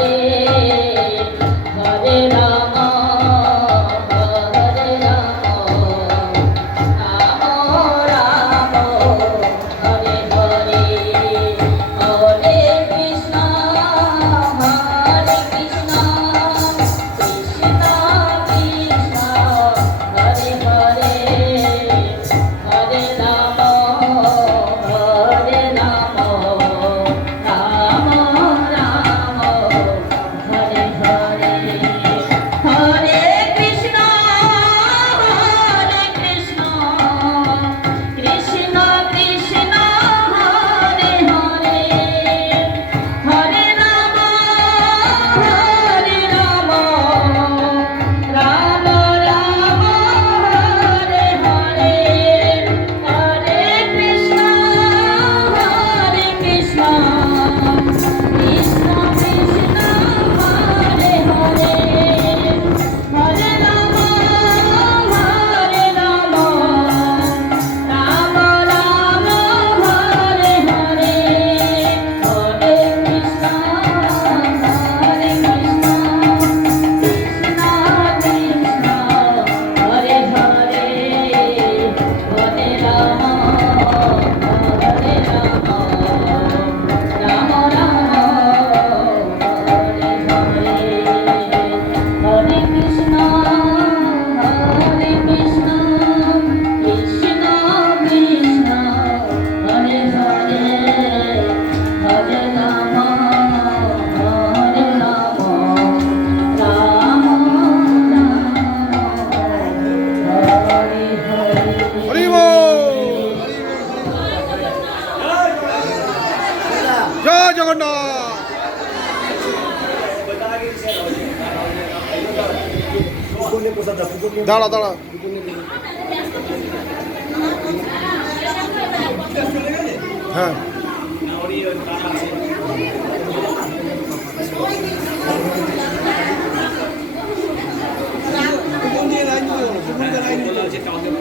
Oh. Jagannath. দাঁড়া দাঁড়া। হ্যাঁ।